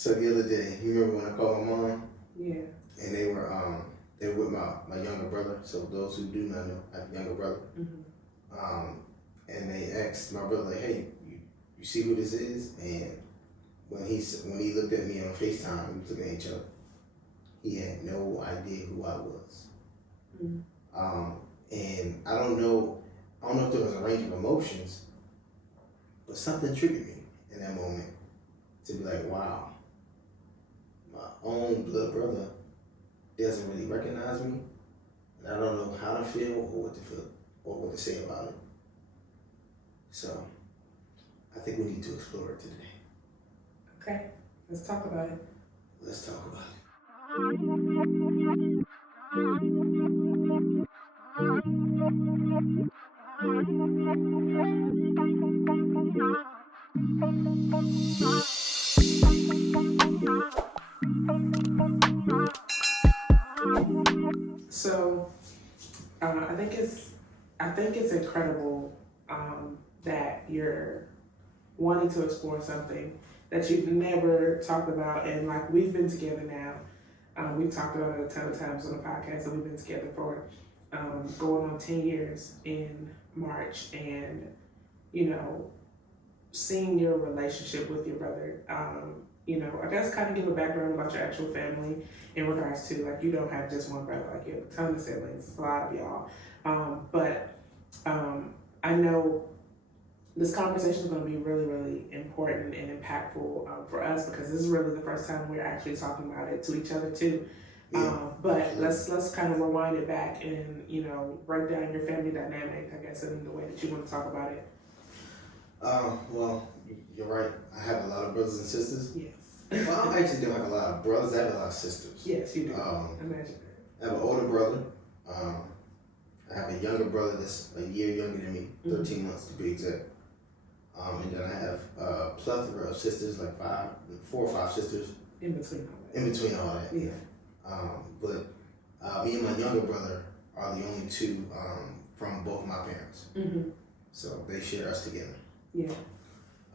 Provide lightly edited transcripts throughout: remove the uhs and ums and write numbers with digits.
So the other day, you remember when I called my mom? Yeah. And they were with my younger brother. So those who do not know, I have a younger brother. And they asked my brother, like, hey, you see who this is? And when he looked at me on FaceTime, we was looking at each other. He had no idea who I was. And I don't know if there was a range of emotions, but something triggered me in that moment to be like, wow, my own blood brother doesn't really recognize me, and I don't know how to feel or what to feel or what to say about it. So I think we need to explore it today. Okay, let's talk about it. Let's talk about it. So I think it's incredible that you're wanting to explore something that you've never talked about, and like we've been together now. We've talked about it a ton of times on the podcast, and we've been together for going on 10 years in March, and seeing your relationship with your brother. I guess kind of give a background about your actual family in regards to, like, you don't have just one brother, like you have a ton of siblings, it's a lot of y'all. But I know this conversation is going to be really, really important and impactful for us, because this is really the first time we're actually talking about it to each other too. But let's kind of rewind it back and break down your family dynamic, I guess, in the way that you want to talk about it. Well, you're right. I have a lot of brothers and sisters. Yes. Well, I actually don't have a lot of brothers. I have a lot of sisters. Yes, you do. Imagine that. I have an older brother. I have a younger brother that's a year younger than me, 13 months to be exact. And then I have a plethora of sisters, like 4 or 5 sisters. In between all that. In between all that. Yeah. But me and my younger brother are the only two from both my parents. So they share us together. Yeah.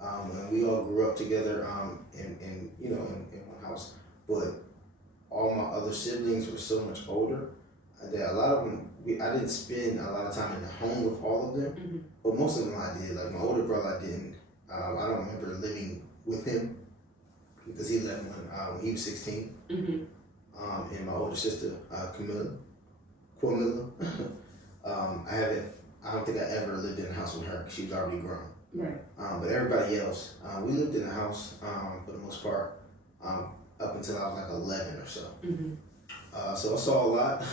And we all grew up together in one house. But all my other siblings were so much older that a lot of them, I didn't spend a lot of time in the home with all of them. But most of them I did. Like my older brother, I didn't. I don't remember living with him because he left when he was 16. And my older sister, Camilla, I don't think I ever lived in a house with her because she was already grown. Right. But everybody else, we lived in a house for the most part up until I was like 11 or so. So I saw a lot.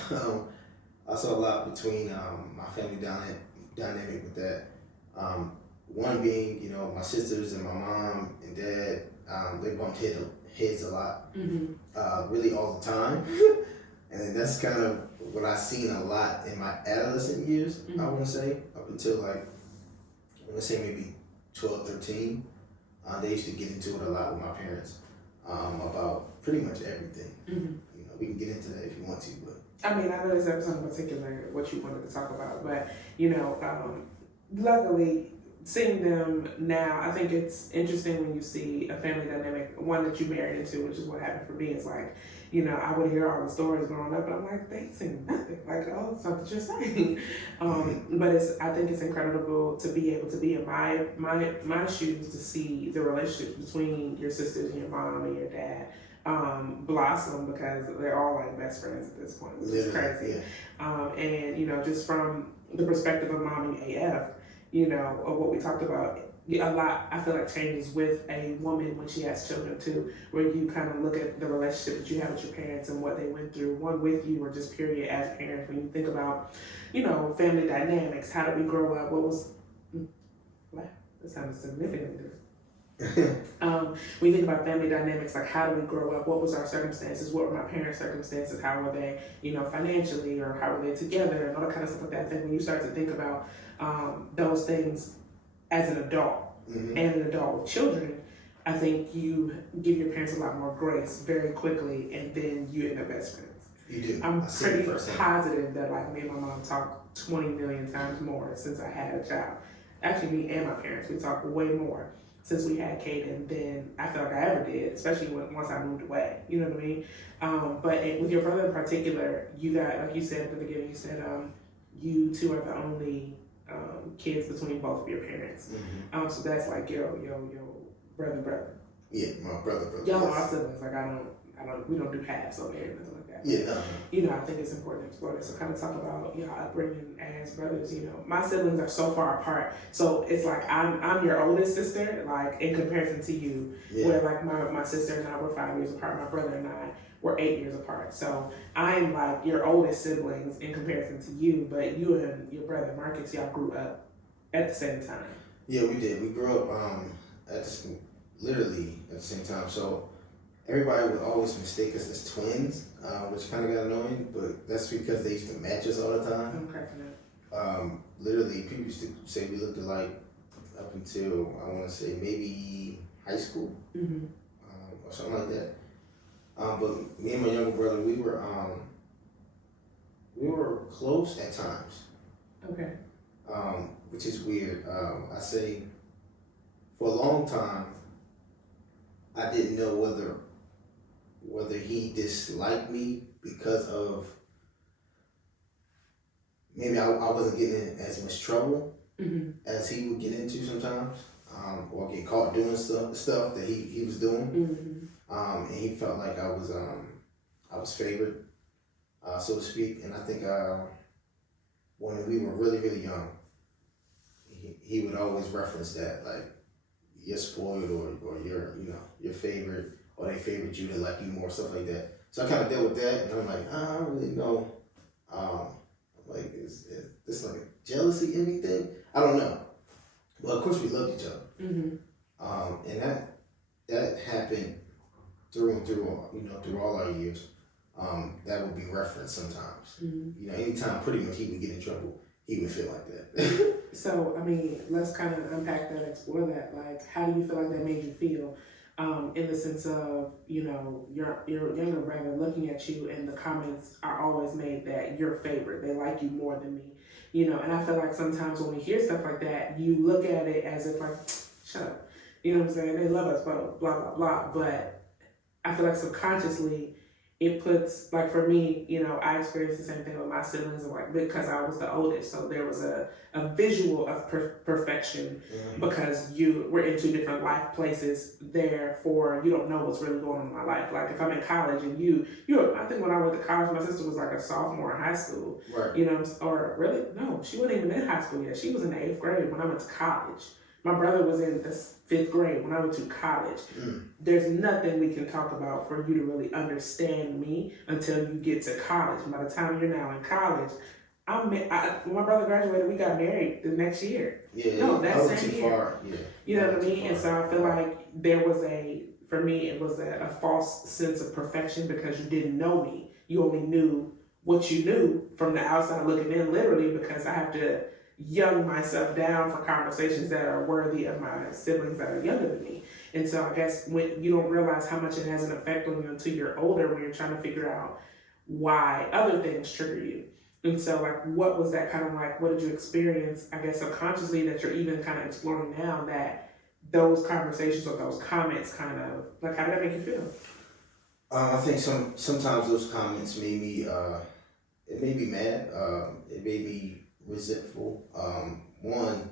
I saw a lot between my family dynamic with that. One being, my sisters and my mom and dad, they bumped heads a lot, really all the time. And that's kind of what I seen a lot in my adolescent years, I want to say, up until like, I want to say maybe 12, 13. They used to get into it a lot with my parents about pretty much everything. We can get into that if you want to, but. I mean, I know there's episode in particular what you wanted to talk about, but luckily, seeing them now, I think it's interesting when you see a family dynamic, one that you married into, which is what happened for me. It's like, I would hear all the stories growing up, and I'm like, they sing nothing. Like, oh, it's not that you're saying. But I think it's incredible to be able to be in my shoes to see the relationship between your sisters and your mom and your dad blossom, because they're all like best friends at this point, which is crazy. Yeah. And just from the perspective of Mommy AF, of what we talked about, a lot I feel like changes with a woman when she has children too, where you kind of look at the relationship that you have with your parents and what they went through, one with you or just period as parents. When you think about family dynamics, how did we grow up, that sounds significantly different. When you think about family dynamics, like how do we grow up, what was our circumstances, what were my parents' circumstances, how were they financially, or how were they together, and all that kind of stuff like that. Then when you start to think about those things as an adult and an adult with children, I think you give your parents a lot more grace very quickly, and then you end up best friends. You do. I'm pretty positive that like me and my mom talked 20 million times more since I had a child. Actually, me and my parents, we talk way more. since we had Kaden than I feel like I ever did, especially once I moved away. You know what I mean? With your brother in particular, you got, like you said at the beginning, you said you two are the only kids between both of your parents. Mm-hmm. So that's like your brother. Yeah, my brother. Y'all are siblings. Like we don't do halves over here, nothing like that. Yeah, no. You know, I think it's important to explore this. So kind of talk about your upbringing as brothers. You know, my siblings are so far apart. So it's like I'm your oldest sister, like in comparison to you, where like my sister and I were 5 years apart. My brother and I were 8 years apart. So I'm like your oldest siblings in comparison to you, but you and your brother Marcus, y'all grew up at the same time. Yeah, we did. We grew up literally at the same time. So everybody would always mistake us as twins, which kind of got annoying, but that's because they used to match us all the time. I'm cracking up. Literally, people used to say we looked alike up until, I want to say, maybe high school, or something like that. But me and my younger brother, we were close at times. Okay. Which is weird. I say, for a long time, I didn't know whether he disliked me because of maybe I wasn't getting in as much trouble as he would get into sometimes, or get caught doing stuff that he was doing, and he felt like I was favored, so to speak. And I think when we were really, really young, he would always reference that, like, you're spoiled, or you're favorite, or they favored you, to like you more, stuff like that. So I kind of dealt with that, and I'm like, I don't really know. Like, is this like a jealousy, anything? I don't know. Well, of course we loved each other, and that happened through and through, through all our years. That would be referenced sometimes. Anytime pretty much he would get in trouble, he would feel like that. So, I mean, let's kind of unpack that, explore that. Like, how do you feel like that made you feel? In the sense of, your younger brother looking at you, and the comments are always made that you're favored. They like you more than me. And I feel like sometimes when we hear stuff like that, you look at it as if like, shut up. You know what I'm saying? They love us, blah, blah, blah, blah. But I feel like subconsciously, it puts, like for me, I experienced the same thing with my siblings, like, because I was the oldest. So there was a visual of perfection, because we're in two different life places. Therefore, you don't know what's really going on in my life. Like if I'm in college and I think when I went to college, my sister was like a sophomore in high school, right. Or really, no, she wasn't even in high school yet. She was in the 8th grade when I went to college. My brother was in the 5th grade when I went to college. There's nothing we can talk about for you to really understand me until you get to college. And by the time you're now in college, when my brother graduated, we got married the next year. Yeah, no, that same year. Far. Yeah. You know what I mean? And so I feel like for me, it was a false sense of perfection, because you didn't know me. You only knew what you knew from the outside looking in, literally, because I have to young myself down for conversations that are worthy of my siblings that are younger than me. And so I guess when you don't realize how much it has an effect on you until you're older, when you're trying to figure out why other things trigger you. And so, like, what was that kind of like? What did you experience, I guess, subconsciously, that you're even kind of exploring now, that those conversations or those comments kind of, like, how did that make you feel? I think sometimes those comments made me, it made me mad. It made me resentful. One,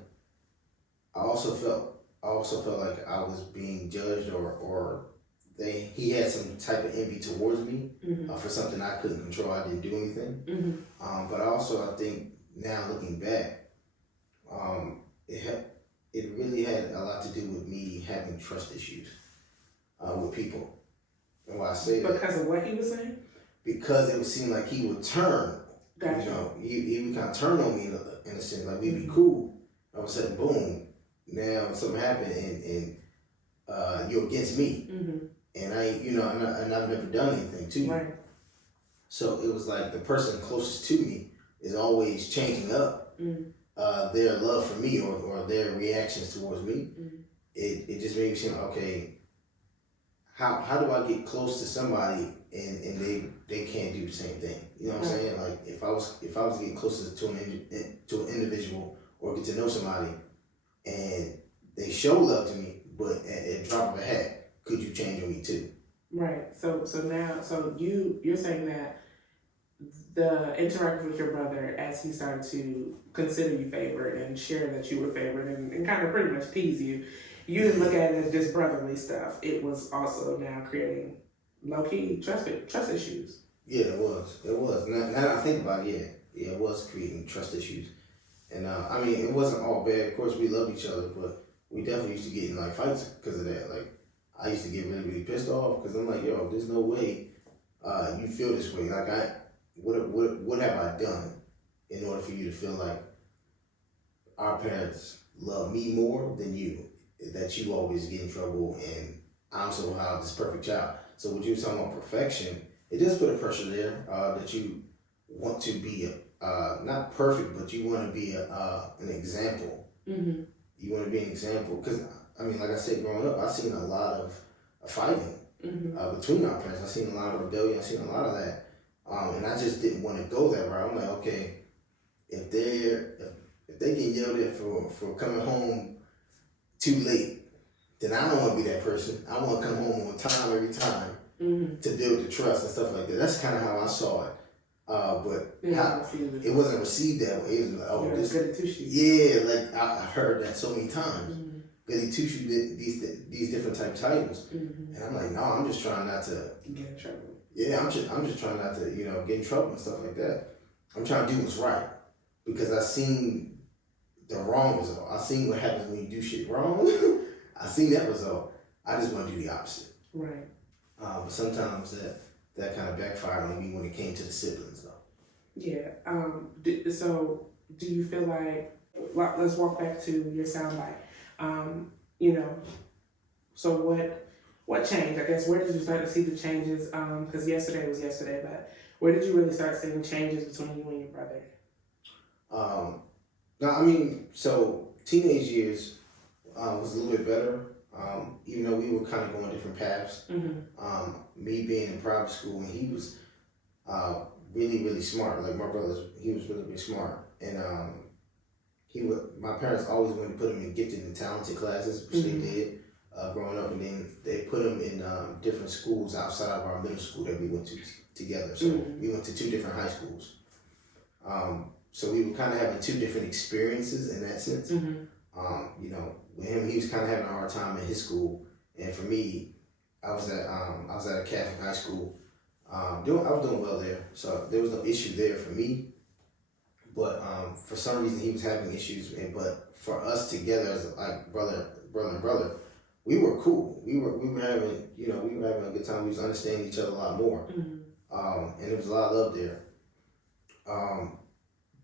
I also felt like I was being judged, or he had some type of envy towards me, for something I couldn't control. I didn't do anything. But I think now looking back, it really had a lot to do with me having trust issues with people. And why I say that? Because of what he was saying? Because it would seem like he would turn. Gotcha. He would kind of turn on me in a sense, like we'd be cool. All of a sudden, boom! Now something happened, and you're against me, and and I've never done anything to you. Right. So it was like the person closest to me is always changing up their love for me, or their reactions towards me. It just made me seem like, okay, how do I get close to somebody and they can't do the same thing? You know what I'm saying? Like if I was getting closer to an individual, or get to know somebody, and they show love to me, but at drop of a hat, could you change on me too? Right. So now, you're saying that the interaction with your brother as he started to consider you favored and share that you were favored and kind of pretty much tease you, you didn't look at it as just brotherly stuff. It was also now creating low-key trust issues. Yeah, it was. Now that I think about it, yeah, it was creating trust issues. And I mean, it wasn't all bad. Of course, we loved each other, but we definitely used to get in like fights because of that. Like, I used to get really, really pissed off because I'm like, yo, there's no way you feel this way. Like, what have I done in order for you to feel like our parents love me more than you? That you always get in trouble and I'm somehow this perfect child. So what you were talking about perfection, it does put a pressure there that you want to be not perfect, but you want to be an example. Mm-hmm. You want to be an example because I mean, like I said, growing up, I've seen a lot of fighting between our parents. I've seen a lot of rebellion. I've seen a lot of that, and I just didn't want to go that route. I'm like, okay, if they get yelled at for coming home too late, then I don't want to be that person. I want to come home on time every time to build the trust and stuff like that. That's kind of how I saw it. But it wasn't received that way. It was like, oh, this, yeah, like I heard that so many times. Goody two shoe did these different type titles, and I'm like, no, I'm just trying not to get in trouble. Yeah, I'm just trying not to get in trouble and stuff like that. I'm trying to do what's right because I seen the wrong result. I seen what happens when you do shit wrong. I seen that result. I just want to do the opposite. Right. But sometimes that kind of backfired on me when it came to the siblings, though. Yeah. So do you feel like, let's walk back to your soundbite. So what changed? I guess where did you start to see the changes? Because yesterday was yesterday, but where did you really start seeing changes between you and your brother? No, I mean, so teenage years was a little bit better. Even though we were kind of going different paths. Me being in private school, and he was really, really smart. Like my brother, he was really, really smart, and my parents always wanted to put him in gifted and talented classes, which they did growing up, and then they put him in different schools outside of our middle school that we went to together. So we went to 2 different high schools. So we were kind of having 2 different experiences in that sense. With him, he was kind of having a hard time in his school, and for me, I was at a Catholic high school. I was doing well there, so there was no issue there for me. But for some reason, he was having issues. But for us together as like brother and brother, we were cool. We were having a good time. We was understanding each other a lot more, and there was a lot of love there.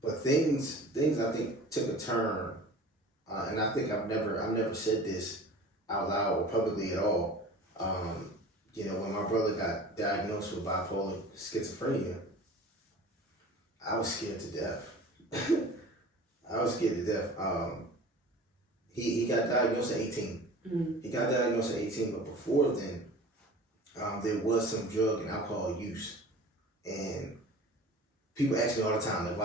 But things I think took a turn, and I think I've never said this out loud or publicly at all. When my brother got diagnosed with bipolar schizophrenia, I was scared to death. I was scared to death. He got diagnosed at 18. He got diagnosed at 18, but before then, there was some drug and alcohol use. And people ask me all the time, like,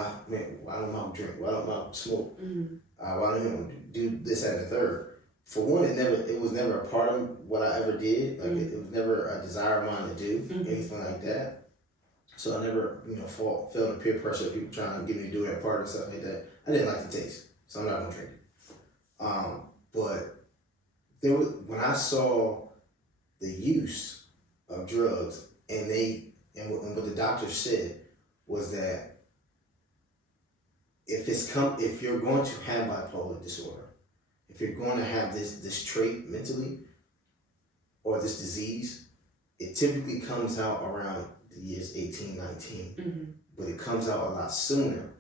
why don't mom drink? Why don't mom smoke? Why don't you do this, that, and the third? For one, it was never a part of what I ever did. Like it was never a desire of mine to do anything like that. So I never, felt the peer pressure of people trying to get me to do that part and stuff like that. I didn't like the taste, so I'm not gonna drink it. But when I saw the use of drugs, and what the doctor said was that if you're going to have bipolar disorder, if you're going to have this trait mentally or this disease, it typically comes out around the years 18, 19, but it comes out a lot sooner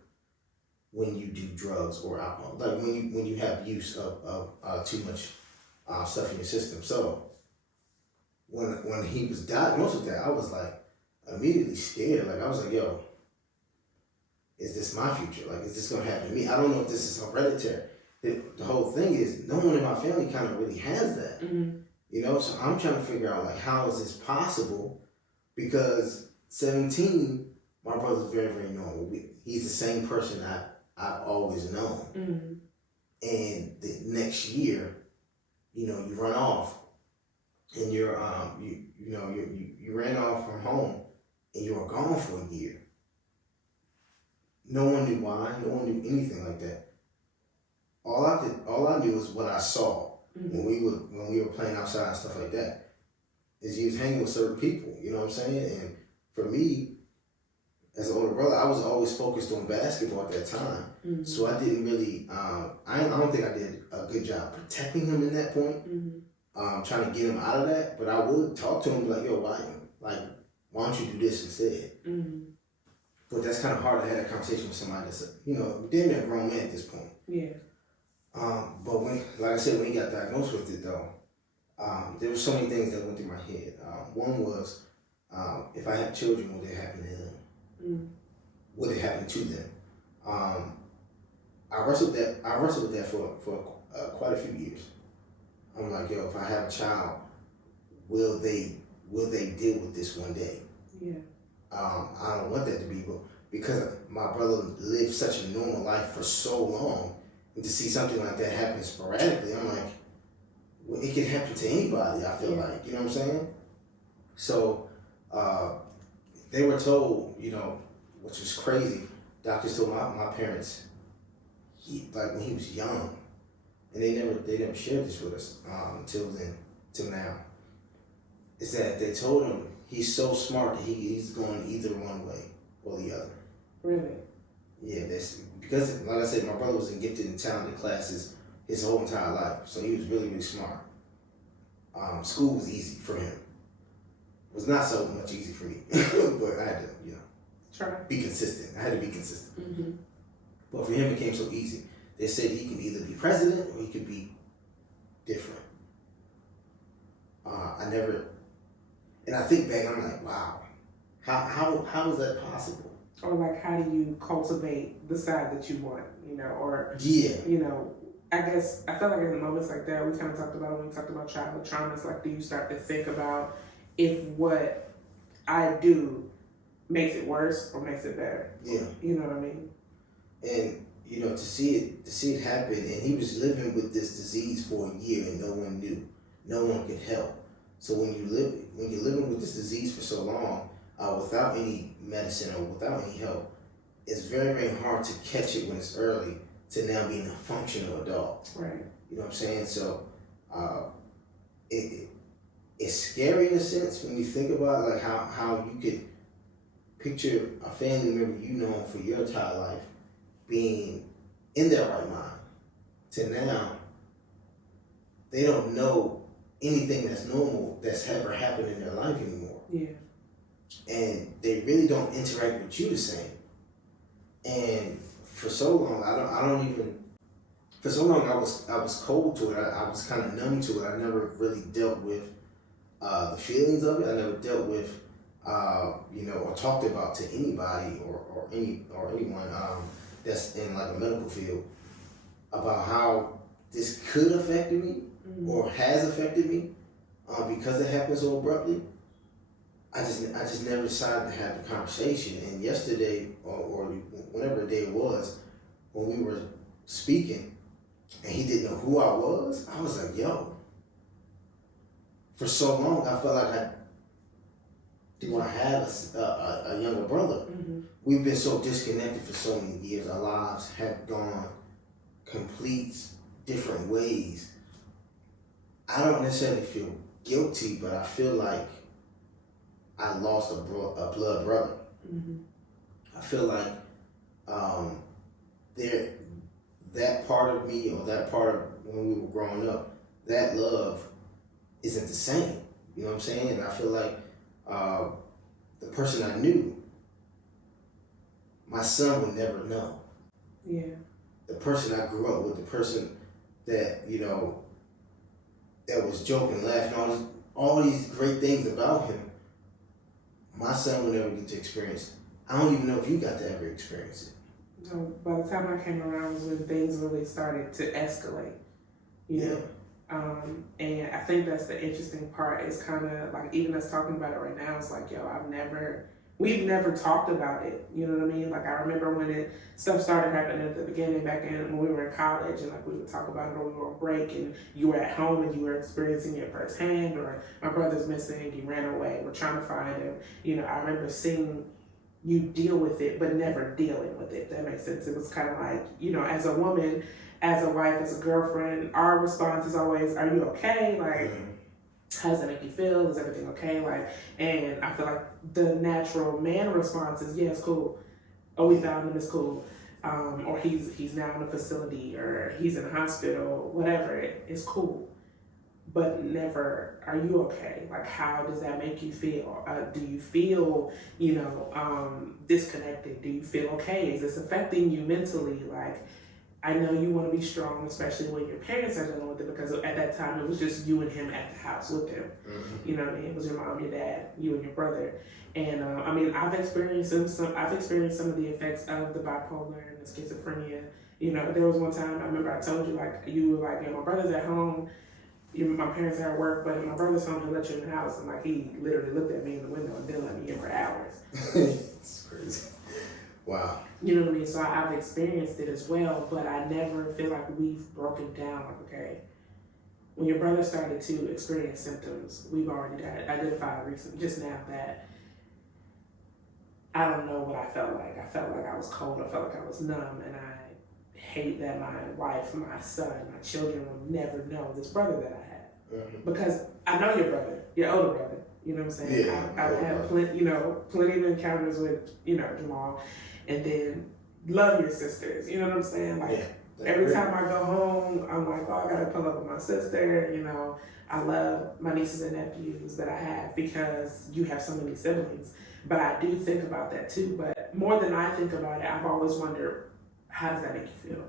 when you do drugs or alcohol, like when you have use of too much stuff in your system. So when he was diagnosed with that, I was like immediately scared. Like I was like, yo, is this my future? Like, is this gonna happen to me? I don't know if this is hereditary. The whole thing is no one in my family kind of really has that. So I'm trying to figure out like how is this possible? Because 17, my brother's very, very normal. He's the same person I've always known. And the next year, you run off and you ran off from home and you were gone for a year. No one knew why. No one knew anything like that. All I knew was what I saw when we were playing outside and stuff like that. Is you was hanging with certain people. You know what I'm saying? And for me, as an older brother, I was always focused on basketball at that time. So I didn't really. I don't think I did a good job protecting him in that point. Trying to get him out of that, but I would talk to him like, "Yo, why don't you do this instead?" But that's kind of hard to have that conversation with somebody that's damn near a grown man at this point. Yeah. But like I said, when he got diagnosed with it though, there were so many things that went through my head. One was, if I had children, would it happen to them? Would it happen to them? I wrestled with that for quite a few years. I'm like, yo, if I have a child, will they deal with this one day? Yeah. I don't want that to be, but because my brother lived such a normal life for so long, and to see something like that happen sporadically, I'm like, well, it can happen to anybody. I feel like, you know what I'm saying? So they were told, which was crazy. Doctors told my parents, when he was young, and they never shared this with us till now. Is that they told him he's so smart that he's going either one way or the other. Really? Yeah, that's because, like I said, my brother was in gifted and talented classes his whole entire life, so he was really, really smart. School was easy for him. It was not so much easy for me, but I had to, try be consistent. I had to be consistent. But for him, it became so easy. They said he could either be president or he could be different. And I think back, I'm like, wow, how is that possible? Or like, how do you cultivate the side that you want, or, I guess, I feel like in moments like that, we kind of talked about when we talked about childhood traumas, like, do you start to think about if what I do makes it worse or makes it better? Yeah. You know what I mean? And, to see it happen, and he was living with this disease for a year and no one knew. No one could help. So when you're living with this disease for so long, without any medicine or without any help, it's very, very hard to catch it when it's early to now being a functional adult. Right. You know what I'm saying? So it's scary in a sense when you think about like how you could picture a family member for your entire life being in their right mind to now they don't know anything that's normal that's ever happened in their life anymore. Yeah. And they really don't interact with you the same. And for so long, for so long I was cold to it. I was kind of numb to it. I never really dealt with the feelings of it. I never dealt with or talked about to anybody or anyone that's in like a medical field about how this could affect me or has affected me because it happened so abruptly. I just never decided to have the conversation. And yesterday or whenever day it was, when we were speaking and he didn't know who I was like, yo, for so long I felt like I have a younger brother. We've been so disconnected for so many years. Our lives have gone complete different ways. I don't necessarily feel guilty, but I feel like I lost a blood brother. I feel like that part of me or that part of when we were growing up, that love isn't the same. You know what I'm saying? And I feel like the person I knew, my son would never know. Yeah. The person I grew up with, the person that, that was joking, laughing, all these great things about him, my son would never get to experience it. I don't even know if you got to ever experience it. So by the time I came around was when things really started to escalate. You know? And I think that's the interesting part. It's kind of like, even us talking about it right now, it's like, yo, I've never we've never talked about it. You know what I mean? Like I remember when stuff started happening at the beginning back in when we were in college, and like we would talk about it, or we were on break and you were at home and you were experiencing it firsthand, or my brother's missing, he ran away, we're trying to find him. You know, I remember seeing you deal with it, but never dealing with it. If that makes sense. It was kind of like, you know, as a woman, as a wife, as a girlfriend, our response is always, "Are you okay? Like, how does that make you feel? Is everything okay?" Like, and I feel like the natural man response is, "Yeah, it's cool. Oh, we found him. It's cool." Or he's now in a facility, or he's in a hospital. Whatever. It's cool. But never, "Are you okay? Like, how does that make you feel? Do you feel, you know, disconnected? Do you feel okay? Is this affecting you mentally? Like, I know you want to be strong, especially when your parents are dealing with it, because at that time it was just you and him at the house with him. You know what I mean? It was your mom, your dad, you and your brother. And I mean, I've experienced some of the effects of the bipolar and the schizophrenia. You know, there was one time I remember I told you, like, you were like, "Yeah, my brother's at home. My parents are at work, but my brother's home, he'll let you in the house." And like, he literally looked at me in the window and didn't let me in for hours. It's crazy. Wow. You know what I mean? So I've experienced it as well, but I never feel like we've broken down. Like, okay, when your brother started to experience symptoms, we've already identified recently, just now, that I don't know what I felt like. I felt like I was cold. I felt like I was numb, and I hate that my wife, my son, my children will never know this brother that I had, because I know your brother, your older brother. You know what I'm saying? Yeah, I've had plenty of encounters with, you know, Jamal, and then love your sisters. You know what I'm saying? Like, every time I go home, I'm like, "Oh, I gotta pull up with my sister." You know, I love my nieces and nephews that I have, because you have so many siblings. But I do think about that too. But more than I think about it, I've always wondered, how does that make you feel?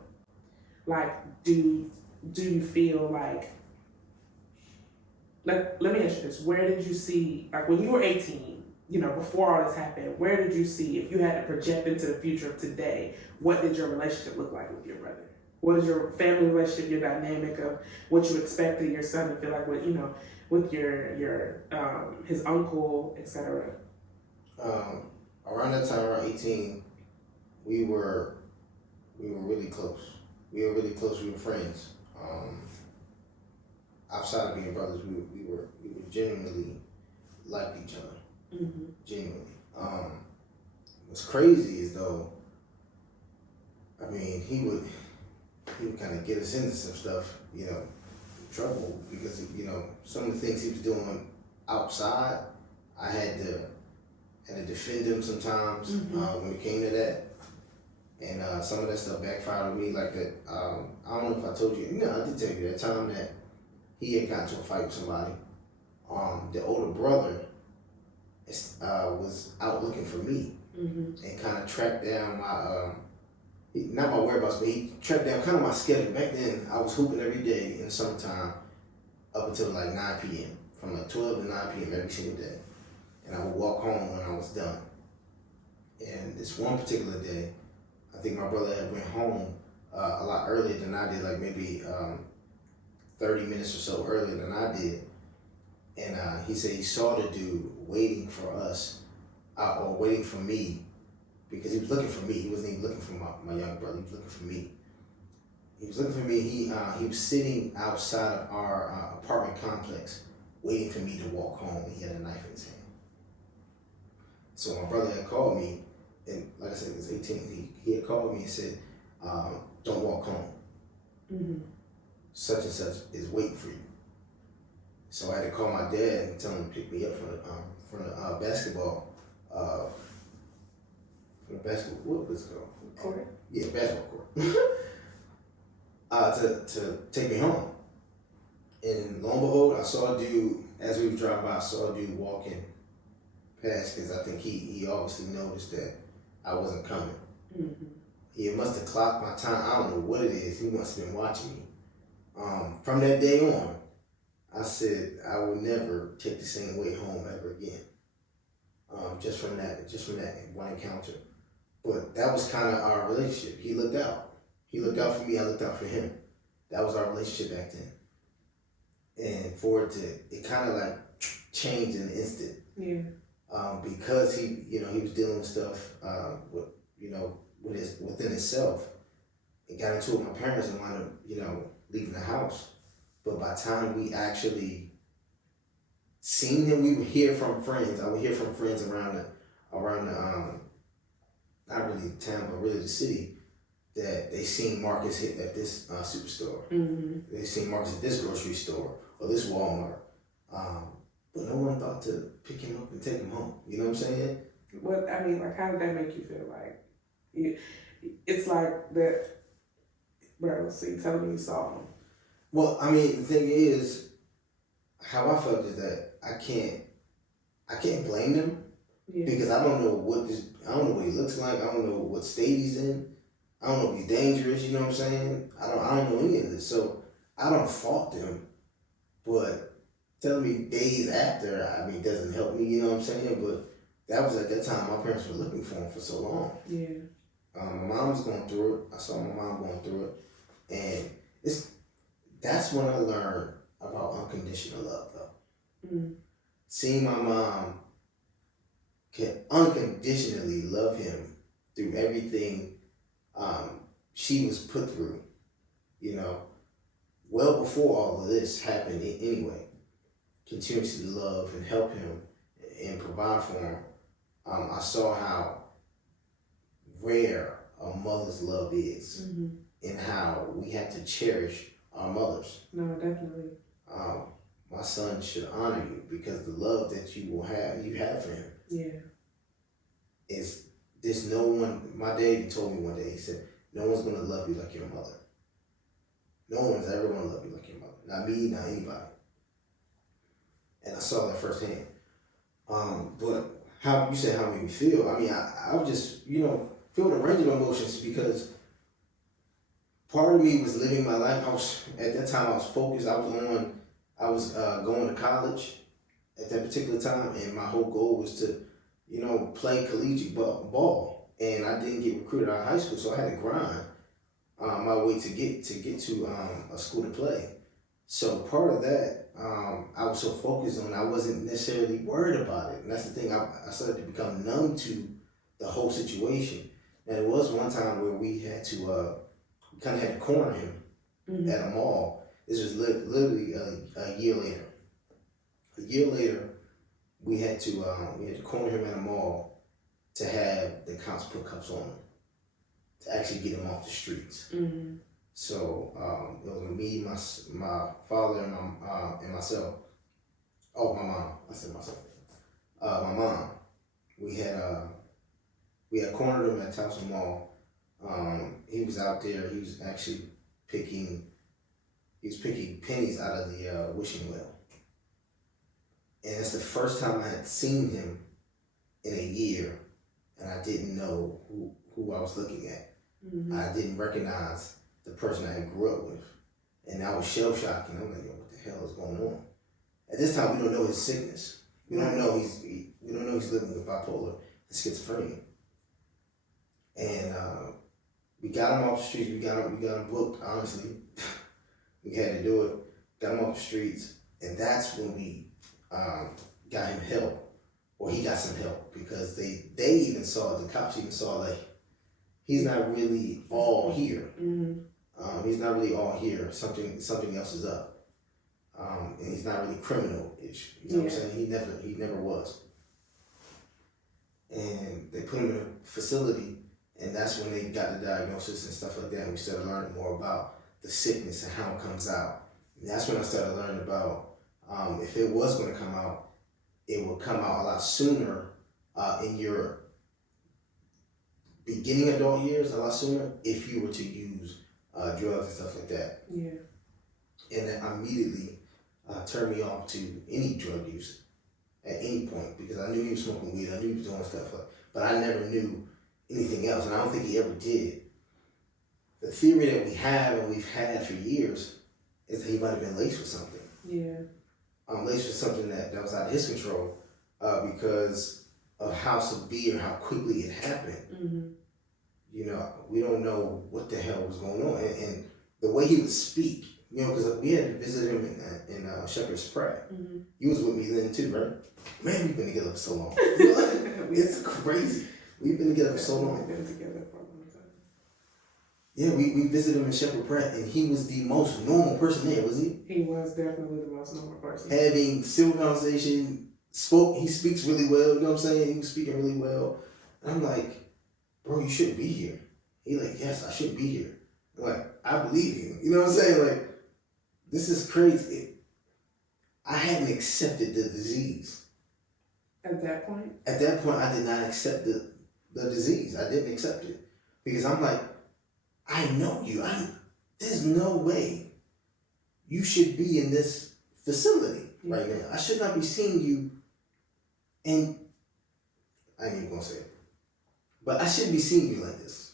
Like, do you feel like let me ask you this: where did you see, like, when you were 18, you know, before all this happened, where did you see, if you had to project into the future of today, what did your relationship look like with your brother? What is your family relationship, your dynamic of what you expected your son to feel like with, you know, with your his uncle, etc.? Around that time, around 18, we were really close. We were really close. We were friends. Outside of being brothers, we were genuinely liked each other. Genuinely. What's crazy is, though, I mean, he would kind of get us into some stuff, you know, trouble, because, you know, some of the things he was doing outside, I had to defend him sometimes when it came to that. And some of that stuff backfired on me, like that. I don't know if I told you. No, I did tell you that time that he had gotten into a fight with somebody. The older brother was out looking for me and kind of tracked down not my whereabouts, but he tracked down kind of my schedule. Back then, I was hooping every day in the summertime up until like 9 p.m. From like 12 to 9 p.m. every single day. And I would walk home when I was done. And this one particular day, I think my brother had went home a lot earlier than I did, like maybe 30 minutes or so earlier than I did. And he said he saw the dude waiting for us, or waiting for me, because he was looking for me. He wasn't even looking for my young brother. He was looking for me. He was looking for me. He was sitting outside of our apartment complex, waiting for me to walk home, and he had a knife in his hand. So my brother had called me, and like I said, he was 18. He had called me and said, "Don't walk home. Such and such is waiting for you." So I had to call my dad and tell him to pick me up from the basketball. What was it called? Court? Yeah, basketball court. To take me home. And lo and behold, I saw a dude, as we were driving by, I saw a dude walking past, because I think he obviously noticed that I wasn't coming. He must have clocked my time. I don't know what it is. He must have been watching me. From that day on, I said I would never take the same way home ever again. Just from that one encounter. But that was kind of our relationship. He looked out. He looked out for me. I looked out for him. That was our relationship back then. And for it kind of like changed in an instant. Yeah. because he was dealing with stuff within himself. It got into it with my parents and wound up leaving the house. But by the time we actually seen him, we would hear from friends. I would hear from friends around the not really the town, but really the city, that they seen Marcus hit at this superstore. Mm-hmm. They seen Marcus at this grocery store or this Walmart. But no one thought to pick him up and take him home. You know what I'm saying? What I mean, like, how did that make you feel? Like, it's like that. Bro, see, tell me you saw him. Well, I mean, the thing is, how I felt is that I can't blame them because I don't know what he looks like. I don't know what state he's in. I don't know if he's dangerous. You know what I'm saying? I don't know any of this, so I don't fault them. But telling me days after, I mean, doesn't help me. You know what I'm saying? But that was at that time my parents were looking for him for so long. Yeah. My mom was going through it. I saw my mom going through it, and that's when I learned about unconditional love, though. Mm. Seeing my mom can unconditionally love him through everything she was put through, well before all of this happened anyway. Continuously love and help him and provide for him. I saw how rare a mother's love is, mm-hmm. and how we have to cherish our mothers. No, definitely. My son should honor you because the love that you have for him. Yeah. There's no one. My dad told me one day, he said, no one's gonna love you like your mother. No one's ever gonna love you like your mother. Not me, not anybody. And I saw that firsthand. But how you said how it made me feel. I mean, I was just, feel the range of emotions because part of me was living my life. At that time I was focused. I was going to college at that particular time, and my whole goal was to, play collegiate ball. And I didn't get recruited out of high school, so I had to grind my way to get to a school to play. So part of that, I was so focused on, I wasn't necessarily worried about it. And that's the thing, I started to become numb to the whole situation. And it was one time where we had to, kind of had to corner him, mm-hmm. at a mall. This was literally a year later. A year later, we had to corner him at a mall to have the cops put cuffs on him to actually get him off the streets. Mm-hmm. So it was me, my father, and myself. Oh, my mom. I said myself. My mom. We had cornered him at Towson Mall. He was out there. He was actually picking pennies out of the wishing well. And it's the first time I had seen him in a year, and I didn't know who I was looking at. Mm-hmm. I didn't recognize the person I had grew up with. And I was shell-shocked, and I'm like, what the hell is going on? At this time, we don't know his sickness. We don't know he's living with bipolar and schizophrenia. And we got him off the streets. We got him booked, honestly. We had to do it. Got him off the streets. And that's when we got him help. Or he got some help, because the cops even saw, like, he's not really all here. Mm-hmm. He's not really all here. Something else is up. And he's not really criminal-ish. You know what I'm saying? He never was. And they put him in a facility, and that's when they got the diagnosis and stuff like that. And we started learning more about the sickness and how it comes out. And that's when I started learning about if it was going to come out, it would come out a lot sooner in your beginning adult years, a lot sooner, if you were to use drugs and stuff like that. Yeah. And that immediately turned me off to any drug use at any point, because I knew he was smoking weed, I knew he was doing stuff but I never knew anything else, and I don't think he ever did. The theory that we have and we've had for years is that he might have been laced with something. Yeah. Laced with something that was out of his control because of how severe, how quickly it happened. Mm-hmm. We don't know what the hell was going on. And the way he would speak, You know, because we had to visit him in Shepherd's Pratt. Mm-hmm. You was with me then too, right? Man, we've been together for so long. It's crazy. We've been together for so long. We've been together for a long time. Yeah, we visited him in Shepherd Pratt, and he was the most normal person there, was he? He was definitely the most normal person. Having civil conversation, he speaks really well, you know what I'm saying? He was speaking really well. And I'm like, bro, you shouldn't be here. He like, yes, I should be here. I'm like, I believe you. You know what I'm saying? Like, this is crazy. I hadn't accepted the disease. At that point? At that point, I did not accept the disease. I didn't accept it. Because I'm like, I know you. There's no way you should be in this facility right now. I should not be seeing you. And I ain't even gonna say it. But I shouldn't be seeing you like this.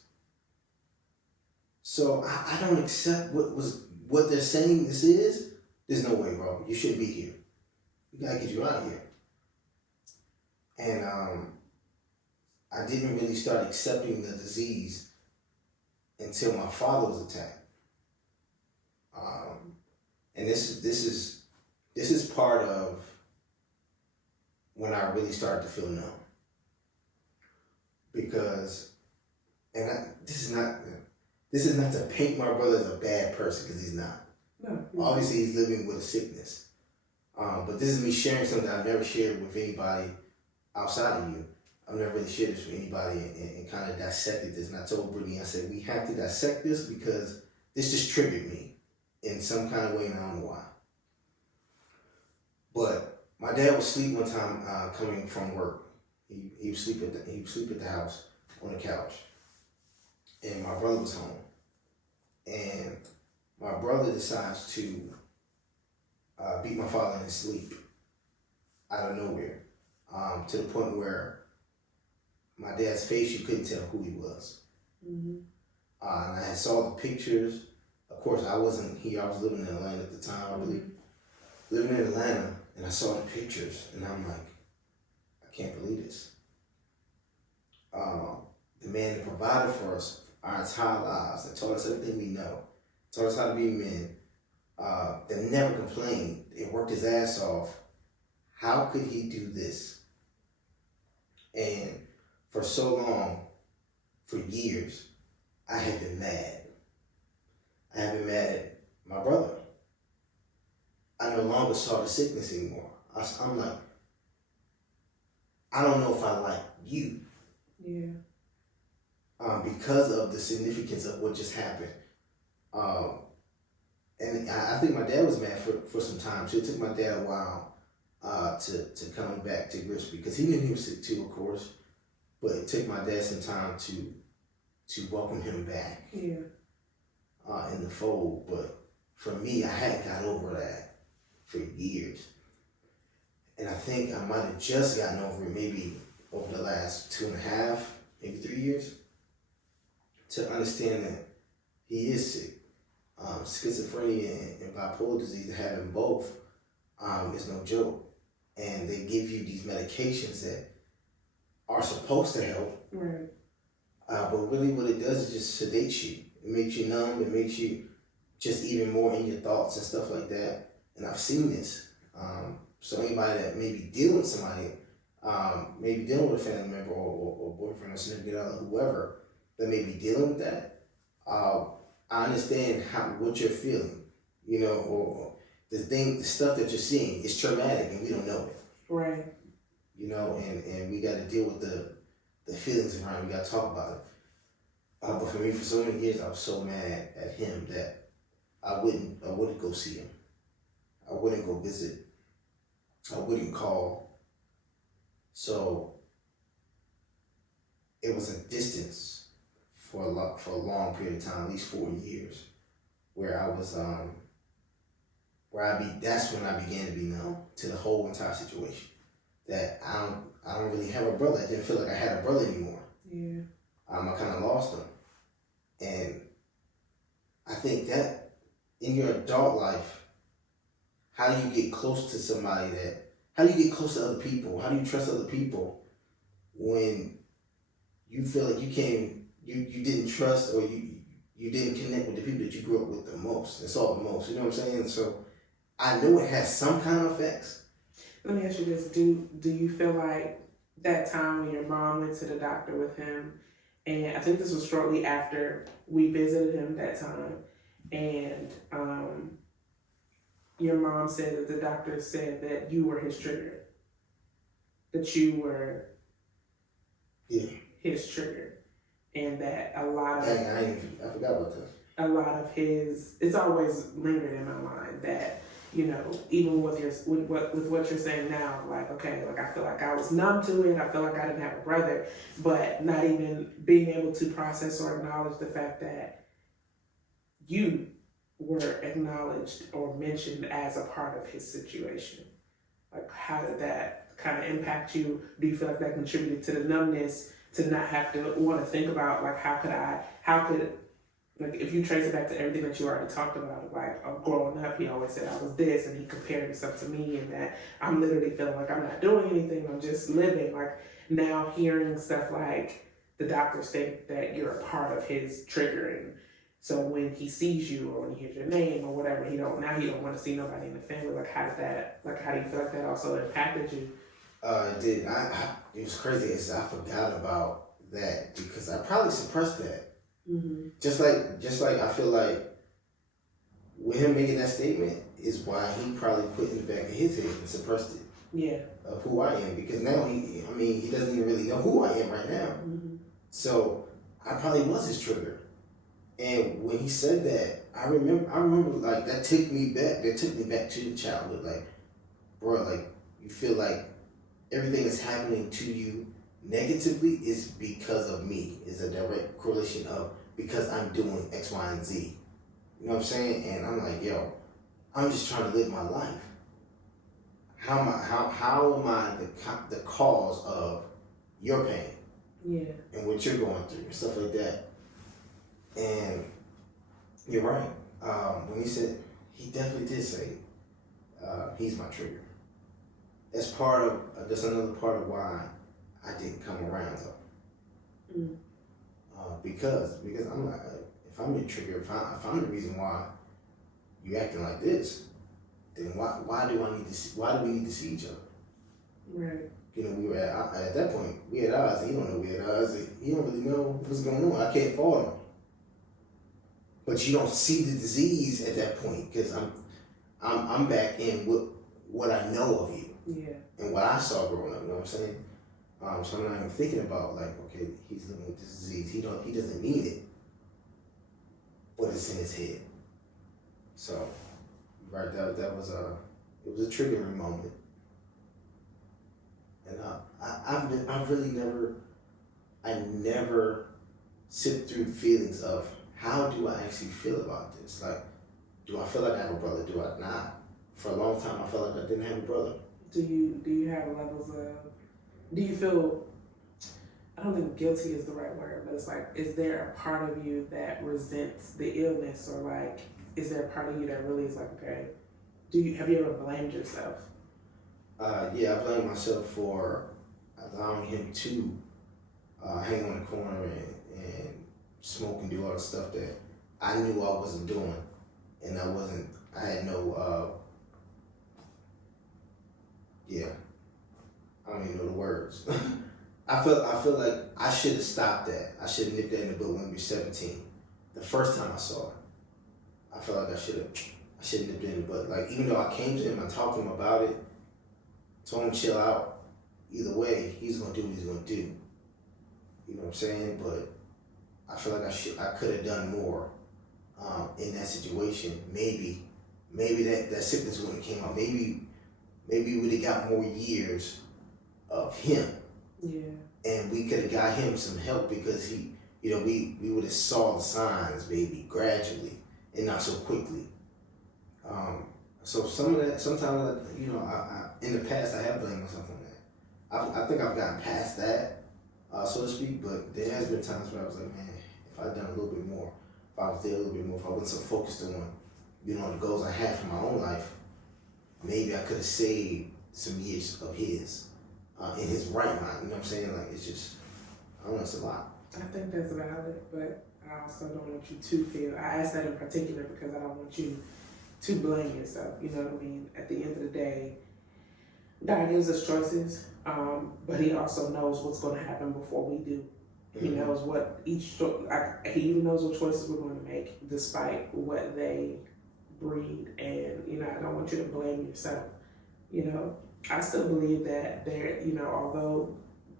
So I don't accept what they're saying this is. There's no way, bro. You shouldn't be here. We gotta get you out of here. And I didn't really start accepting the disease until my father was attacked. And this is part of when I really started to feel numb. Because, this is not to paint my brother as a bad person, because he's not. No. Obviously, he's living with a sickness. But this is me sharing something I've never shared with anybody outside of you. I've never really shared this with anybody and kind of dissected this. And I told Brittany, I said, we have to dissect this because this just triggered me in some kind of way, and I don't know why. But my dad was asleep one time coming from work. He was asleep at the house on the couch, and my brother was home. And my brother decides to beat my father in his sleep out of nowhere, to the point where my dad's face, you couldn't tell who he was. Mm-hmm. And I saw the pictures. Of course, I wasn't here. I was living in Atlanta at the time, I believe. Living in Atlanta, and I saw the pictures, and I'm like, I can't believe this. The man that provided for us our entire lives, that taught us everything we know, taught us how to be men, that never complained, and worked his ass off. How could he do this? And for so long, for years, I had been mad. I have been mad at my brother. I no longer saw the sickness anymore. I'm like, I don't know if I like you. Yeah. Because of the significance of what just happened. And I think my dad was mad for some time too. It took my dad a while to come back to grips, because he knew he was sick too, of course. But it took my dad some time to welcome him back. Yeah. In the fold. But for me, I hadn't got over that for years. And I think I might have just gotten over it maybe over the last 2.5, maybe 3 years, to understand that he is sick. Schizophrenia and bipolar disease, having both, is no joke. And they give you these medications that are supposed to help. Right. But really what it does is just sedate you. It makes you numb. It makes you just even more in your thoughts and stuff like that. And I've seen this. So anybody that may be dealing with somebody, maybe dealing with a family member or boyfriend or significant other, whoever that may be dealing with that, I understand what you're feeling, you know, or the stuff that you're seeing is traumatic and we don't know it. Right. You know, and we got to deal with the feelings around it. We got to talk about it. But for me, for so many years, I was so mad at him that I wouldn't go see him. I wouldn't go visit. I wouldn't call. So it was a distance for a long period of time, at least 4 years, where I was that's when I began to be numb to the whole entire situation. That I don't really have a brother. I didn't feel like I had a brother anymore. Yeah. I kind of lost him. And I think that in your adult life, how do you get close to somebody how do you get close to other people? How do you trust other people when you feel like you didn't trust, or you you didn't connect with the people that you grew up with the most and saw the most. You know what I'm saying? So I know it has some kind of effects. Let me ask you this: Do you feel like that time when your mom went to the doctor with him, and I think this was shortly after we visited him that time, and your mom said that the doctor said that you were his trigger, that you were his trigger, and that a lot of I forgot about that. A lot of his, it's always lingered in my mind that, you know, even with what you're saying now, like, okay, like I feel like I was numb to it, I feel like I didn't have a brother, but not even being able to process or acknowledge the fact that you were acknowledged or mentioned as a part of his situation. Like, how did that kind of impact you? Do you feel like that contributed to the numbness, to not have to want to think about, like, like, if you trace it back to everything that you already talked about, like, growing up, he always said I was this, and he compared himself to me, and that I'm literally feeling like I'm not doing anything, I'm just living. Like, now hearing stuff like the doctors think that you're a part of his triggering. So when he sees you or when he hears your name or whatever, he don't want to see nobody in the family. Like, how do you feel like that also impacted you? It did. It was crazy. I forgot about that because I probably suppressed that. Mm-hmm. Just like I feel like with him making that statement is why he probably put in the back of his head and suppressed it. Yeah. Of who I am, because now he doesn't even really know who I am right now. Mm-hmm. So I probably was his trigger. And when he said that, I remember like that took me back to the childhood. Like, bro, like you feel like everything that's happening to you negatively is because of me, is a direct correlation of because I'm doing X, Y, and Z. You know what I'm saying? And I'm like, yo, I'm just trying to live my life. How am I the cause of your pain? Yeah. And what you're going through and stuff like that. And you're right. When he said, he definitely did say, he's my trigger. That's another part of why I didn't come around though. Mm. Because I'm like, if I'm your trigger, if I'm the reason why you acting like this, then why do we need to see each other? Right. You know, we were at that point, we had odds. He don't know we had odds. He don't really know what's going on. I can't fault him. But you don't see the disease at that point because I'm back in what I know of you. Yeah. And what I saw growing up. You know what I'm saying? So I'm not even thinking about like, okay, he's living with this disease. He doesn't need it, but it's in his head. So, right, that was it was a triggering moment. And I never sit through the feelings of how do I actually feel about this? Like, do I feel like I have a brother? Do I not? For a long time, I felt like I didn't have a brother. Do you have levels of? Do you feel? I don't think guilty is the right word, but it's like, is there a part of you that resents the illness, or like, is there a part of you that really is like, okay? Have you ever blamed yourself? Yeah, I blame myself for allowing him to hang on the corner and smoke and do all the stuff that I knew I wasn't doing, and I had no, I don't even know the words. I feel like I should have stopped that. I should have nipped that in the bud when we were 17. The first time I saw it, I felt like I should have nipped it in the bud. Like, even though I came to him and talked to him about it, told him chill out. Either way, he's gonna do what he's gonna do. You know what I'm saying? But I feel like I could have done more in that situation. Maybe that sickness wouldn't have came out. Maybe we would have got more years of him. Yeah. And we could have got him some help because he, you know, we would have saw the signs maybe gradually and not so quickly. So some of that, sometimes, you know, I in the past I have blamed myself on that. I think I've gotten past that, so to speak, but there has been times where I was like, man, if I'd done a little bit more, if I was there a little bit more, if I wasn't so focused on, you know, the goals I had for my own life, maybe I could have saved some years of his in his right mind. You know what I'm saying? Like, it's just, I don't know, it's a lot. I think that's valid, but I also don't want you to feel. I ask that in particular because I don't want you to blame yourself. You know what I mean? At the end of the day, God gives us choices, but He also knows what's going to happen before we do. He knows what He even knows what choices we're going to make, despite what they breed. And I don't want you to blame yourself. I still believe that there, although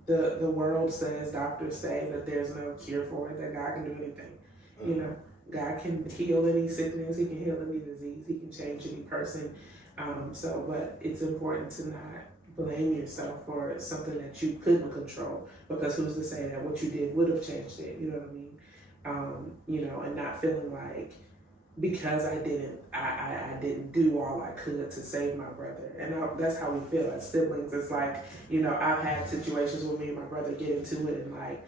the world says, doctors say that there's no cure for it, that God can do anything. God can heal any sickness, He can heal any disease, He can change any person. But it's important to not blame yourself for something that you couldn't control, because who's to say that what you did would have changed it? You know what I mean? And not feeling like because I didn't do all I could to save my brother. And that's how we feel as siblings. It's like, I've had situations where me and my brother get into it, and like,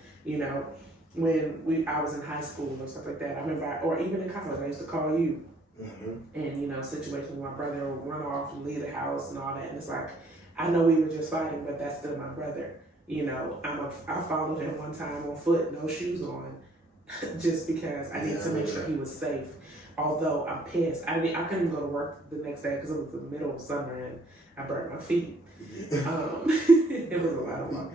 when I was in high school or stuff like that. I remember, or even in college, I used to call you. And situations where my brother would run off and leave the house and all that, and it's like, I know we were just fighting, but that's still my brother. I followed him one time on foot, no shoes on, just because I needed to make sure he was safe. Although I'm pissed, I couldn't go to work the next day because it was the middle of summer and I burnt my feet. It was a lot of work.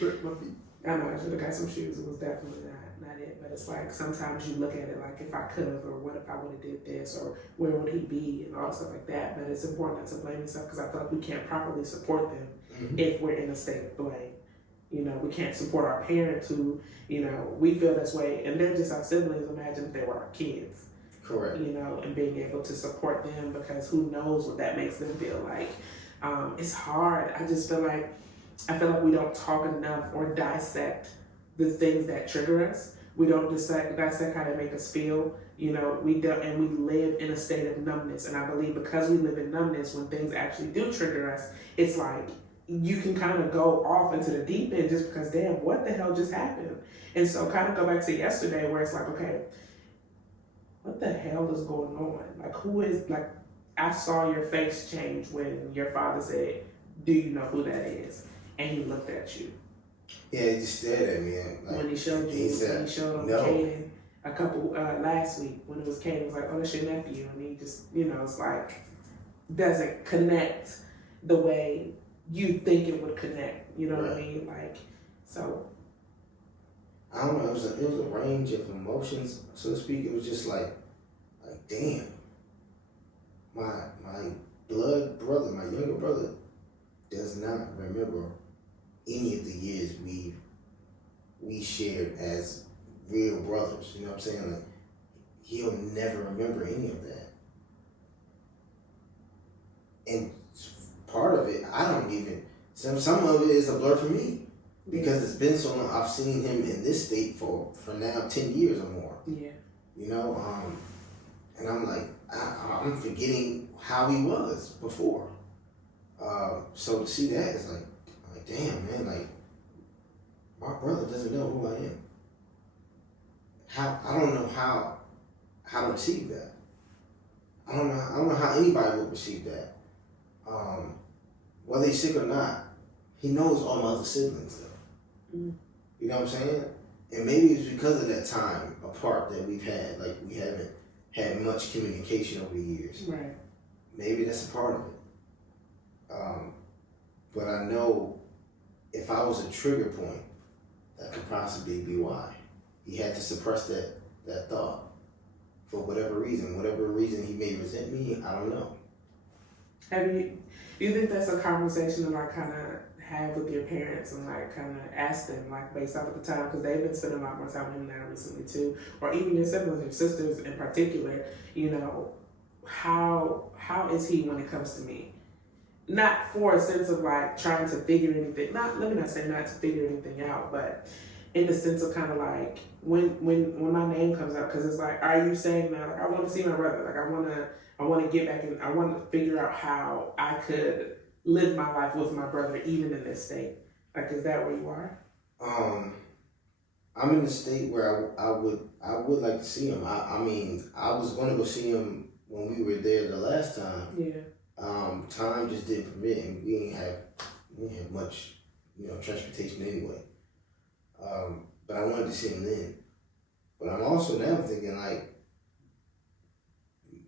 Burnt my feet. I know I should have got some shoes. It was definitely not it. But it's like sometimes you look at it like, if I could have, or what if I would have did this, or where would he be, and all stuff like that. But it's important not to blame yourself, because I feel like we can't properly support them if we're in a state of blame. We can't support our parents who, we feel this way, and they're just our siblings. Imagine if they were our kids. Correct. And being able to support them, because who knows what that makes them feel like. It's hard. I feel like we don't talk enough or dissect the things that trigger us. We don't dissect how they make us feel. We don't, and we live in a state of numbness. And I believe because we live in numbness, when things actually do trigger us, it's like you can kind of go off into the deep end just because, damn, what the hell just happened? And so kind of go back to yesterday where it's like, okay, what the hell is going on? Like, I saw your face change when your father said, do you know who that is? And he looked at you. Yeah, he just stared at me. Like, when he showed you, when he showed him no. Caden a couple, last week, when it was Caden, it was like, oh, that's your nephew. And he just, it's like, doesn't connect the way you think it would connect. You know what I mean? Like, so. I don't know, it was a range of emotions, so to speak. It was just like damn, my blood brother, my younger brother, does not remember any of the years we shared as real brothers. You know what I'm saying? Like, he'll never remember any of that. And part of it, I don't even, some of it is a blur for me. Because it's been so long, I've seen him in this state for now 10 years or more. Yeah. And I'm like, I'm forgetting how he was before. So to see that is like damn, man, like, my brother doesn't know who I am. I don't know how to receive that. I don't know how anybody would receive that. Whether he's sick or not, he knows all my other siblings though. You know what I'm saying? And maybe it's because of that time apart that we've had. Like, we haven't had much communication over the years. Right. Maybe that's a part of it. But I know if I was a trigger point, that could possibly be why. He had to suppress that thought for whatever reason he may resent me. I don't know. Do you think that's a conversation to like kind of have with your parents and like kind of ask them, like, based off of the time, because they've been spending a lot more time with him now recently too, or even your siblings, your sisters in particular, how is he when it comes to me? Not for a sense of like trying to figure anything, let me not say not to figure anything out, but in the sense of kind of like when my name comes up, because it's like, are you saying that, like, I want to see my brother, like, I want to get back and I want to figure out how I could live my life with my brother even in this state? Like, is that where you are? I'm in a state where I would like to see him. I mean, I was going to go see him when we were there the last time. Yeah. Time just didn't permit, and we didn't have much, transportation anyway. But I wanted to see him then. But I'm also now thinking like,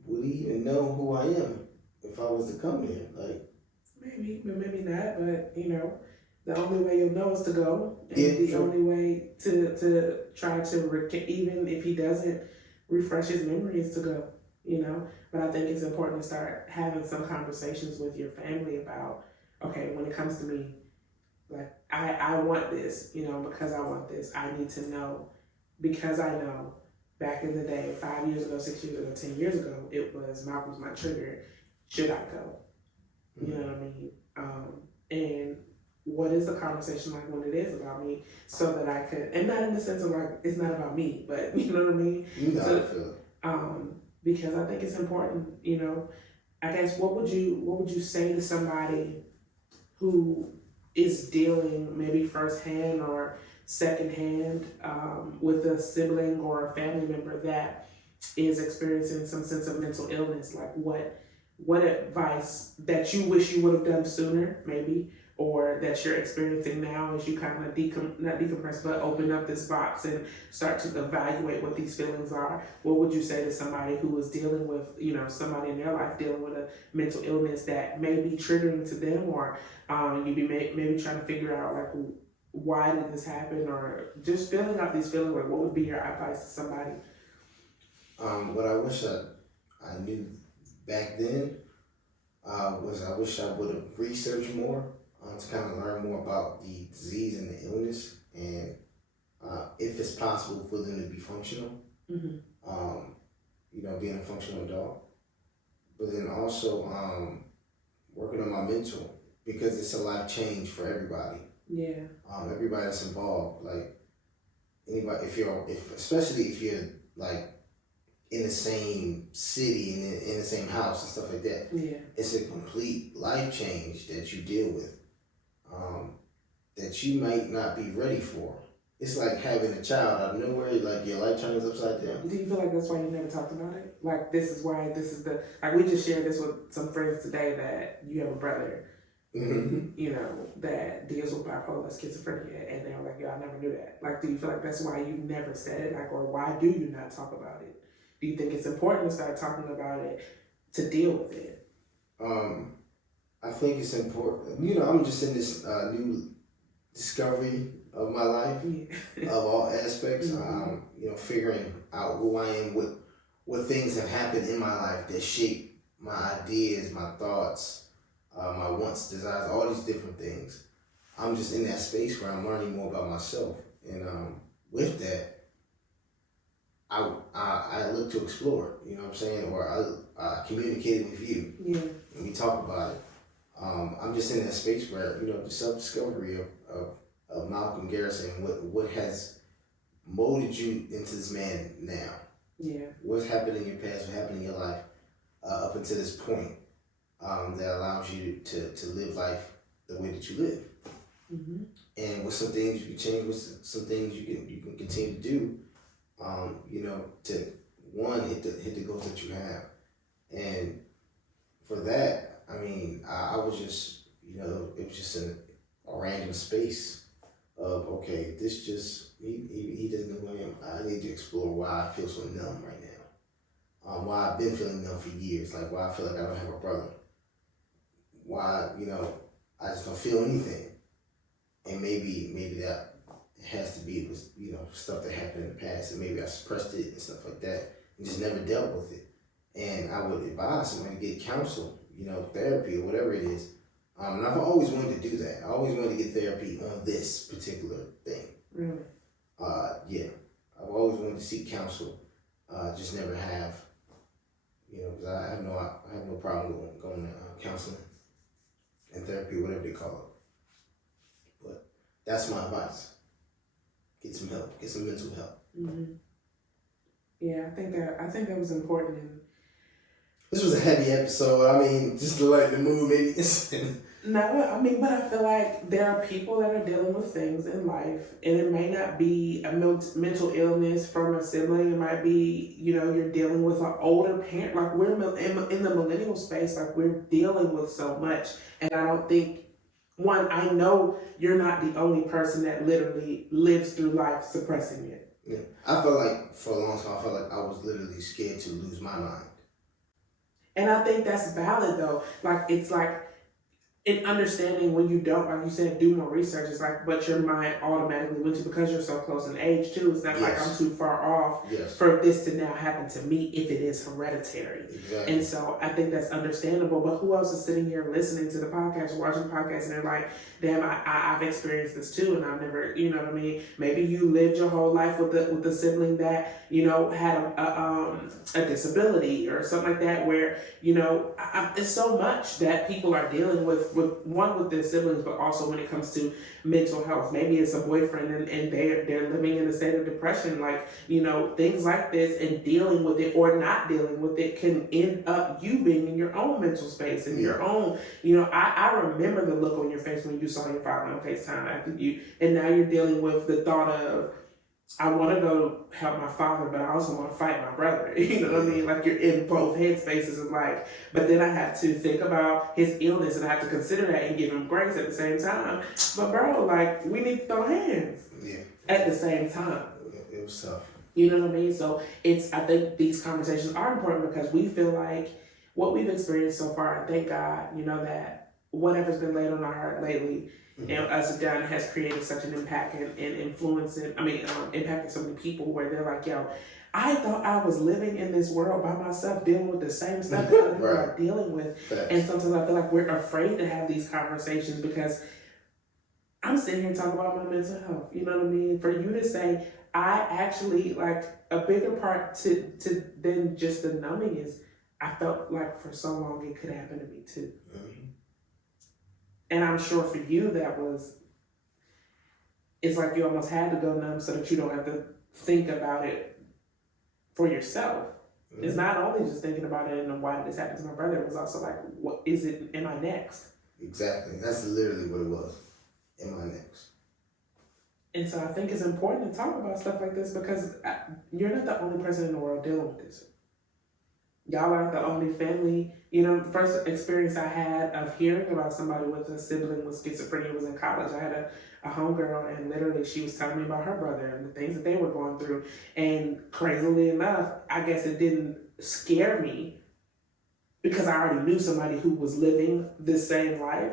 would he even know who I am if I was to come here? Like, maybe, but maybe not. But the only way you'll know is to go, and yeah, the sure. only way to try to even if he doesn't refresh his memory is to go. But I think it's important to start having some conversations with your family about, okay, when it comes to me, like I want this, because I want this, I need to know, because I know back in the day, 5 years ago, 6 years ago, 10 years ago, it was Malcolm's my trigger. Should I go? You know what I mean? And what is the conversation like when it is about me, so that I could, and not in the sense of like it's not about me, but you know what I mean? Because I think it's important. I guess what would you say to somebody who is dealing maybe firsthand or secondhand with a sibling or a family member that is experiencing some sense of mental illness? Like what advice that you wish you would have done sooner, maybe, or that you're experiencing now as you kind of not decompress, but open up this box and start to evaluate what these feelings are? What would you say to somebody who is dealing with, somebody in their life dealing with a mental illness that may be triggering to them, or you be maybe trying to figure out like why did this happen, or just filling out these feelings? Like, what would be your advice to somebody? What I wish I knew back then was I wish I would have researched more to kind of learn more about the disease and the illness, and if it's possible for them to be functional, being a functional adult. But then also working on my mental, because it's a life change for everybody. Yeah. Everybody that's involved, like anybody, especially if you're like in the same city and in the same house and stuff like that. Yeah. It's a complete life change that you deal with, that you might not be ready for. It's like having a child out of nowhere, like your life turns upside down. Do you feel like that's why you never talked about it? Like, this is why, like we just shared this with some friends today, that you have a brother, that deals with bipolar schizophrenia, and they were like, yo, I never knew that. Like, do you feel like that's why you never said it? Like, or why do you not talk about it? Do you think it's important to start talking about it to deal with it? I think it's important. I'm just in this new discovery of my life, of all aspects. Figuring out who I am, what things have happened in my life that shape my ideas, my thoughts, my wants, desires, all these different things. I'm just in that space where I'm learning more about myself, and with that, I look to explore it, you know what I'm saying? Or I communicated with you, and we talk about it. I'm just in that space where, the self-discovery of Malcolm Garrison, what has molded you into this man now. Yeah. What's happened in your past, what happened in your life up until this point that allows you to live life the way that you live. Mm-hmm. And with some things you can change, with some things you can continue to do, to one, hit the goals that you have. And for that, I was just, it was just a random space of, okay, this just, he doesn't know who I am. I need to explore why I feel so numb right now. Why I've been feeling numb for years, like why I feel like I don't have a brother. Why, I just don't feel anything. And maybe that has to be with, stuff that happened in the past, and maybe I suppressed it and stuff like that, and just never dealt with it. And I would advise somebody to get counsel, therapy or whatever it is. And I've always wanted to do that. I always wanted to get therapy on this particular thing. Really? Yeah. I've always wanted to seek counsel. Just never have. Because I have no problem going to counseling and therapy, whatever they call it. But that's my advice. Get some help. Get some mental help. Mm-hmm. Yeah, I think that was important. This was a heavy episode. Just to lighten the mood, maybe. No, but I feel like there are people that are dealing with things in life, and it may not be a mental illness from a sibling. It might be, you're dealing with an older parent. Like, we're in the millennial space, like, we're dealing with so much. And I don't think, I know you're not the only person that literally lives through life suppressing it. Yeah. I felt like for a long time, I felt like I was literally scared to lose my mind. And I think that's valid though. Like it's like in understanding when you don't, like you said, do more research. It's like, but your mind automatically went to, because you're so close in age too. It's not like I'm too far off for this to now happen to me if it is hereditary. Exactly. And so I think that's understandable. But who else is sitting here listening to the podcast or watching the podcast and they're like, damn, I've experienced this too, and I've never, you know what I mean? Maybe you lived your whole life with the sibling that, you know, had a disability or something like that, where, you know, it's so much that people are dealing with one with their siblings, but also when it comes to mental health. Maybe it's a boyfriend and they're living in a state of depression, like, you know, things like this, and dealing with it or not dealing with it can end up you being in your own mental space and your own, you know, I remember the look on your face when you saw your father on FaceTime after you, and now you're dealing with the thought of, I want to go help my father, but I also want to fight my brother. You know what I mean? Like you're in both headspaces of like, but then I have to think about his illness and I have to consider that and give him grace at the same time. But bro, like we need to throw hands at the same time. It was tough. You know what I mean? So I think these conversations are important because we feel like what we've experienced so far, and thank God, you know, that whatever's been laid on our heart lately, and us done has created such an impact and influencing, impacting so many people where they're like, yo, I thought I was living in this world by myself, dealing with the same stuff that other people are dealing with. Facts. And sometimes I feel like we're afraid to have these conversations because I'm sitting here talking about my mental health. You know what I mean? For you to say, I actually, like, a bigger part to than just the numbing is I felt like for so long it could happen to me too. And I'm sure for you it's like you almost had to go numb so that you don't have to think about it for yourself. It's not only just thinking about it and why did this happen to my brother, it was also like, what is it, am I next? Exactly. That's literally what it was. Am I next? And so I think it's important to talk about stuff like this because you're not the only person in the world dealing with this. Y'all aren't the only family. You know, the first experience I had of hearing about somebody with a sibling with schizophrenia was in college. I had a homegirl, and literally she was telling me about her brother and the things that they were going through. And crazily enough, I guess it didn't scare me because I already knew somebody who was living the same life.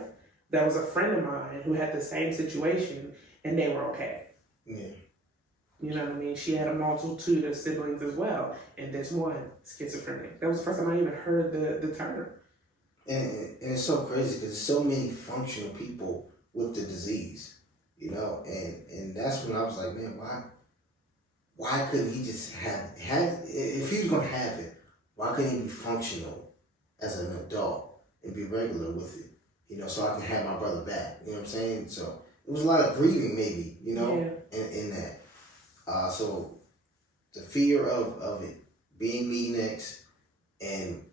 That was a friend of mine who had the same situation, and they were okay. Yeah. You know what I mean? She had a multitude of siblings as well, and this one, schizophrenic. That was the first time I even heard the term. And it's so crazy because there's so many functional people with the disease, you know? And that's when I was like, man, why couldn't he just have if he was going to have it, why couldn't he be functional as an adult and be regular with it, you know, so I can have my brother back, you know what I'm saying? So it was a lot of grieving maybe, you know, in that. So the fear of it being me next, and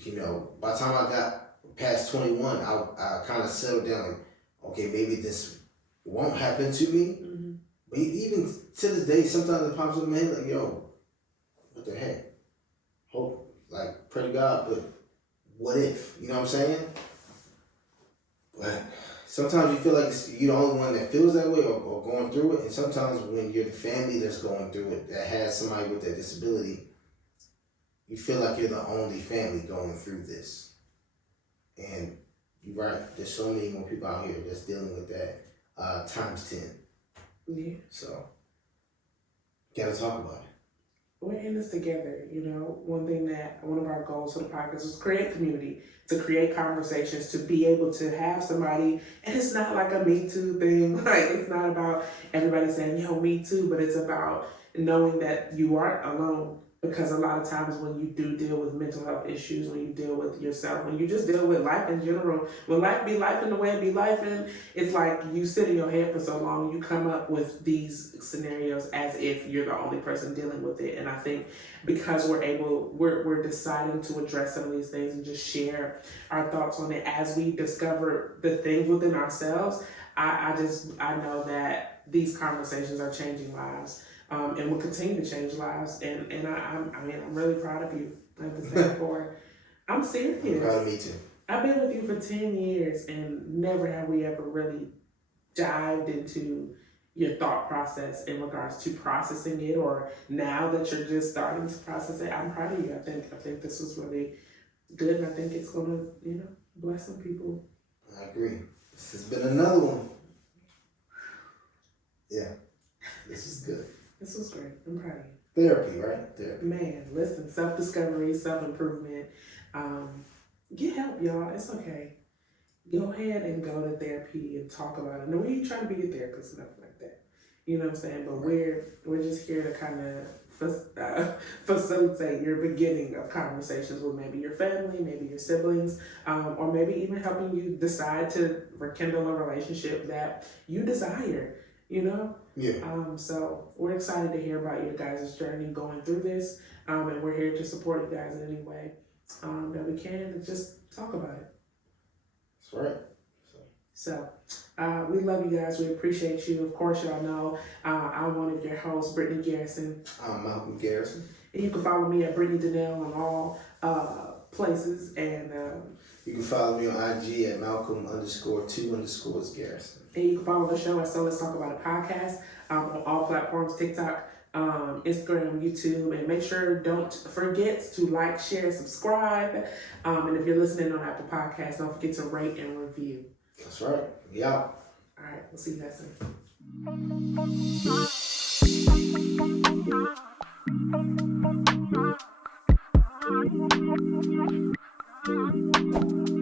you know, by the time I got past 21, I kind of settled down. Like, okay, maybe this won't happen to me. But even to this day, sometimes it pops up in my head like, yo, what the heck? Hope, like, pray to God, but what if? You know what I'm saying? But sometimes you feel like you're the only one that feels that way or going through it. And sometimes when you're the family that's going through it, that has somebody with that disability, you feel like you're the only family going through this. And you're right, there's so many more people out here that's dealing with that times 10. Yeah. So, gotta talk about it. We're in this together, you know. One of our goals for the podcast was create community, to create conversations, to be able to have somebody, and it's not like a Me Too thing. Like, it's not about everybody saying, yo, me too, but it's about knowing that you aren't alone. Because a lot of times when you do deal with mental health issues, when you deal with yourself, when you just deal with life in general, when life be life in the way it be life in, it's like you sit in your head for so long, you come up with these scenarios as if you're the only person dealing with it. And I think because we're deciding to address some of these things and just share our thoughts on it as we discover the things within ourselves, I know that these conversations are changing lives. And will continue to change lives, and I'm really proud of you. Like I said before, I'm serious. I'm proud of me too. I've been with you for 10 years, and never have we ever really dived into, your thought process in regards to processing it, or now that you're just starting to process it. I'm proud of you. I think this was really good, and I think it's gonna, bless some people. I agree. This has been another one. Yeah, this is good. This was great. I'm proud of you. Therapy, right? Therapy. Man, listen, self-discovery, self-improvement. Get help, y'all. It's okay. Go ahead and go to therapy and talk about it. No, we ain't trying to be a therapist, nothing like that. You know what I'm saying? But we're just here to kind of facilitate your beginning of conversations with maybe your family, maybe your siblings, or maybe even helping you decide to rekindle a relationship that you desire. Yeah. So we're excited to hear about your guys' journey going through this, and we're here to support you guys in any way that we can, and just talk about it. That's right. So we love you guys. We appreciate you. Of course, y'all know I'm one of your hosts, Brittany Garrison. I'm Malcolm Garrison. And you can follow me at Brittany Donnell on all places, and you can follow me on IG at Malcolm_2_Garrison. And you can follow the show at So Let's Talk About It podcast on all platforms, TikTok, Instagram, YouTube, and make sure, don't forget to like, share, subscribe. And if you're listening on Apple Podcasts, don't forget to rate and review. That's right. We out. All right. We'll see you guys soon.